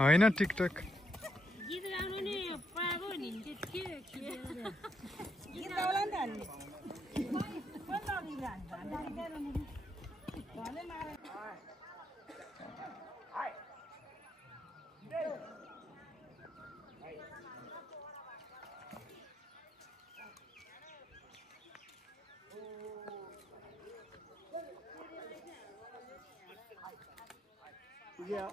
होइन टिकटक गीत गाउनु नि पागो नि के गीत गाउला नि त हामी कोन लगिन्छ भने मारे Yeah.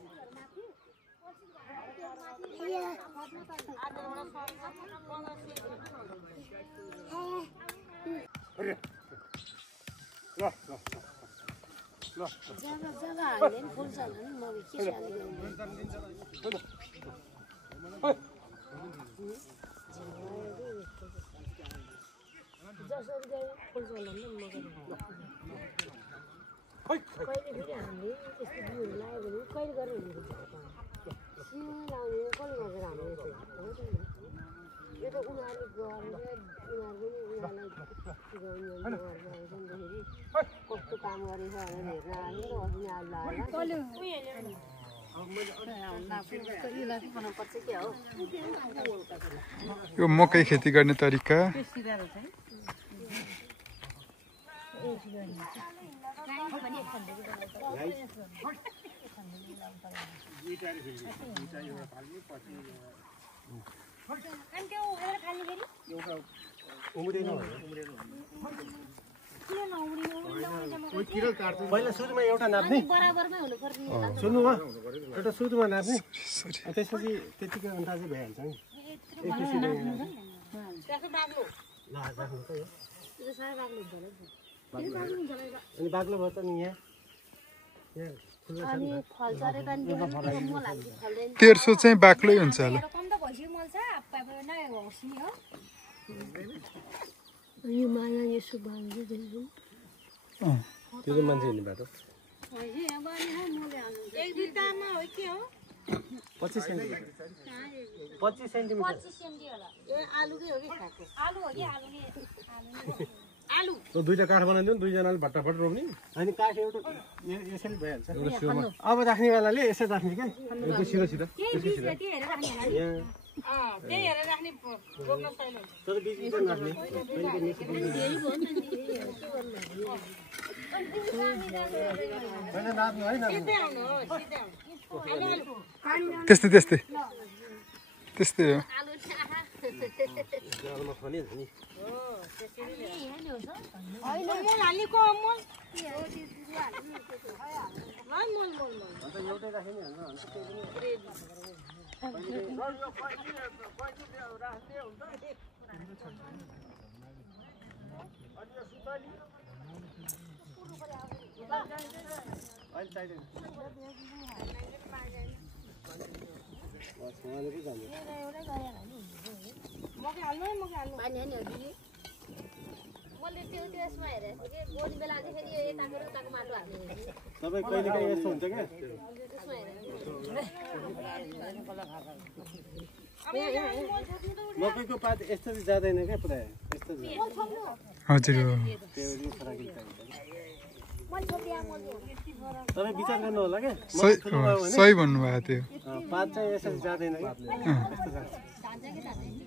यो मकै खेती गर्ने तरिका पहिला सुरुमा एउटा नाप्ने सुन्नुमा एउटा सुरुमा नाप्ने त्यसपछि त्यतिकै अन्दाजै भइहाल्छ नि अनि बाक्लो भयो त नि यहाँ 1300 चाहिँ बाक्लै हुन्छ होला त्यो त मान्छे हिँड्ने बाटो 25 सेन्टिमिटर 25 सेन्टिमिटर आलु तो दुईटा काठ बनाइदियो नि दुईजनाले भट्टाभट रोप्ने अनि काठ एउटा यसरी भइहाल्छ एउटा सियोमा अब राख्नेवालाले यसै राख्ने क्या यो सिधै सिधा त्यही हेरेर राख्ने रोप्न सक्दैन तर बिचमा पनि राख्ने होइन नाप्नु होइन त्यस्तै त्यस्तै त्यस्तै हो जालमा खनिहाल्छ नि होइन मल हालेको मल अन्त एउटै राख्ने नि तपाईँ कहिले काहीँ यस्तो हुन्छ क्या मकैको पात यस्तो चाहिँ जाँदैन क्या प्राय यस्तो हजुर तपाईँ विचार गर्नु होला क्या सही भन्नुभएको थियो पात चाहिँ यसरी जाँदैन क्या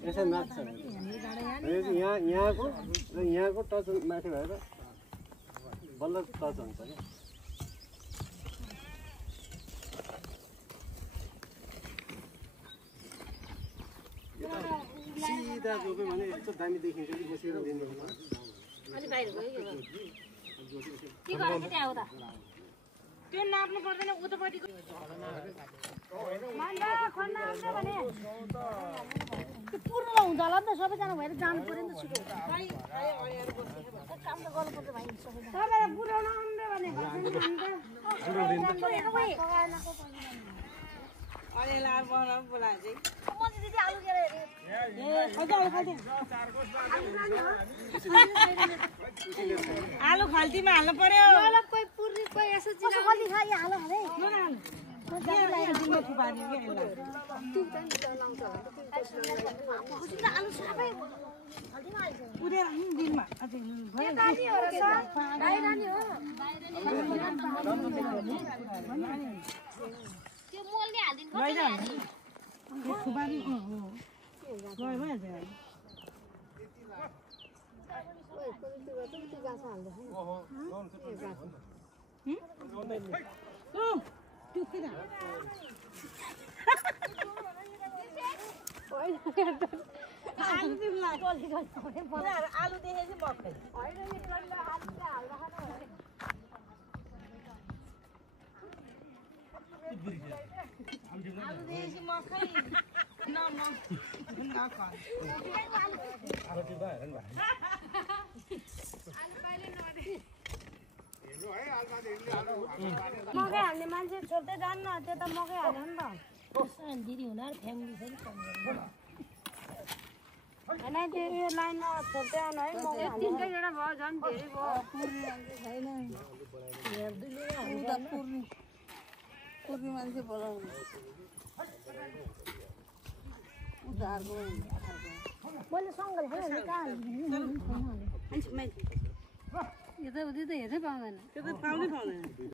यसरी नाच्छ यहाँको र यहाँको टच माथि भएर बल्ल टच हुन्छ क्या सिधा रोप्यो भने यस्तो दामी देखिन्छ कि बसेर दिनु त्यो नाप्नु पर्दैन उतापट्टिको पुर्नु हुँदा होला नि त सबैजना भएर जानु पर्यो नि त छिटो काम त गर्नुपर्छ भाइ सबैलाई पुर्याउन आउँदै भने आलु खल्तीमा हाल्नु पर्यो कोही पुर्ने कोही यसो खल्ती खाइ हाल हरे आलु सबै दिनमा त्यो मोलले आलु देखेपछि मकै आलु देखेपछि मकै मकै हाल्ने मान्छे छोड्दै जान्न त्यो त मकै हाल्यो नि त दिदी हुन फ्यामिली फेरि कम होइन त्यो यो लाइनमा छोड्दै आउनु है मकै तिनवटा भयो झन् धेरै भयो पूर्वी मान्छे बोलाउनु मैले सँगै कहाँ यताउति त हेर्नै पाउँदैन त्यो त पाउँदैन